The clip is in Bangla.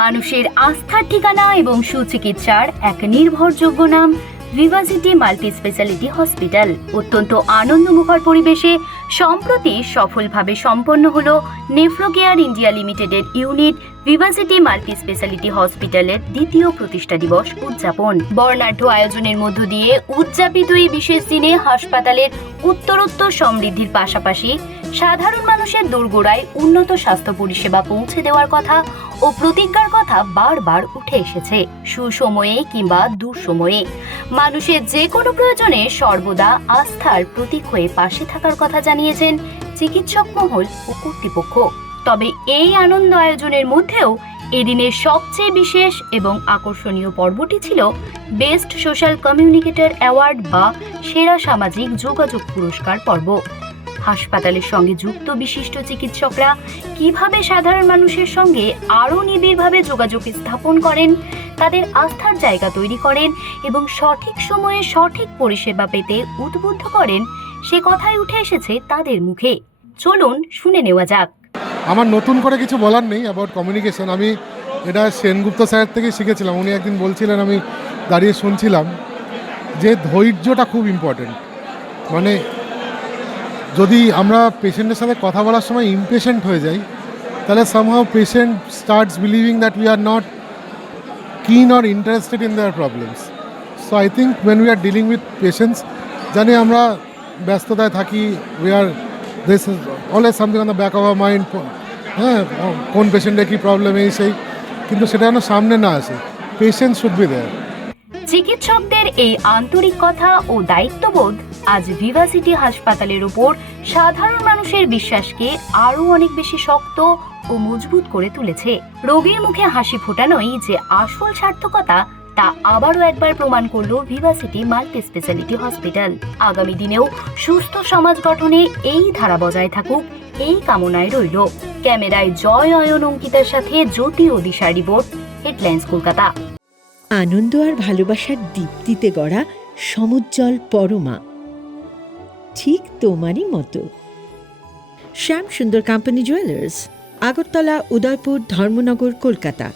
মানুষের আস্থার ঠিকানা এবং সুচিকিৎসার এক নির্ভরযোগ্য নাম ভিভাসিটি মাল্টি স্পেশালিটি হসপিটাল। অত্যন্ত আনন্দমুখর পরিবেশে সম্প্রতি সফলভাবে সম্পন্ন হলো নেফ্রোকেয়ার ইন্ডিয়া লিমিটেডের ইউনিট ভিভাসিটি মাল্টি স্পেশালিটি হসপিটালের দ্বিতীয় প্রতিষ্ঠা দিবস উদযাপন। বর্ণাঢ্য আয়োজনের মধ্য দিয়ে উদযাপিত এই বিশেষ দিনে হাসপাতালের উত্তরোত্তর সমৃদ্ধির পাশাপাশি সাধারণ মানুষের দোরগোড়ায় উন্নত স্বাস্থ্য পরিষেবা পৌঁছে দেওয়ার কথা ও প্রতিজ্ঞার কথা বারবার উঠে এসেছে। সুসময়ে কিংবা দুঃসময়ে মানুষের যে কোনো প্রয়োজনে সর্বদা আস্থার প্রতীক হয়ে পাশে থাকার কথা জানিয়েছেন চিকিৎসক মহল ও কর্তৃপক্ষ। তবে এই আনন্দ আয়োজনের মধ্যেও এদিনের সবচেয়ে বিশেষ এবং আকর্ষণীয় পর্বটি ছিল বেস্ট সোশ্যাল কমিউনিকেটর অ্যাওয়ার্ড বা সেরা সামাজিক যোগাযোগ পুরস্কার পর্ব। হাসপাতালের সঙ্গে যুক্ত বিশিষ্ট চিকিৎসকরা কিভাবে সাধারণ মানুষের সঙ্গে আরও নিবিড়ভাবে যোগাযোগ স্থাপন করেন, তাদের আস্থার জায়গা তৈরি করেন এবং সঠিক সময়ে সঠিক পরিষেবা পেতে উদ্বুদ্ধ করেন, সে কথাই উঠে এসেছে তাদের মুখে। চলুন শুনে নেওয়া যাক। আমার নতুন করে কিছু বলার নেই অ্যাবাউট কমিউনিকেশন। আমি এটা সেনগুপ্ত স্যারের থেকেই শিখেছিলাম। উনি একদিন বলছিলেন, আমি দাঁড়িয়ে শুনছিলাম, যে ধৈর্যটা খুব ইম্পর্টেন্ট। মানে যদি আমরা পেশেন্টের সাথে কথা বলার সময় ইমপেশেন্ট হয়ে যাই, তাহলে somehow patient starts believing that we are not keen or interested in their problems. So I think when we are dealing with patients, জানি আমরা ব্যস্ততায় থাকি, this is always something on the back of our mind, হ্যাঁ, কোন পেশেন্টের কী প্রবলেম এই সেই, কিন্তু সেটা যেন সামনে না আসে। Patient should be there. চিকিৎসকদের এই আন্তরিক কথা ও দায়িত্ববোধ আজ ভিভাসিটি হাসপাতালের উপর সাধারণ মানুষের বিশ্বাসকে আরও অনেক বেশি শক্ত ও মজবুত করে তুলেছে। রোগীর মুখে হাসি ফোটানোই যে আসল সার্থকতা, তা আবারও একবার প্রমাণ করল ভিভাসিটি মাল্টি স্পেশালিটি হসপিটাল। আগামী দিনেও সুস্থ সমাজ গঠনে এই ধারা বজায় থাকুক, এই কামনায় রইল। ক্যামেরায় জয় অয়ন অঙ্কিতার সাথে জ্যোতি ও দিশা রিপোর্ট, হেডলাইন্স কলকাতা। আনন্দ আর ভালোবাসার দীপ্তিতে গড়া সমুজ্জ্বল পরমা, ঠিক তোমারই মতো। শ্যাম সুন্দর কোম্পানি জুয়েলার্স, আগরতলা, উদয়পুর, ধর্মনগর, কলকাতা।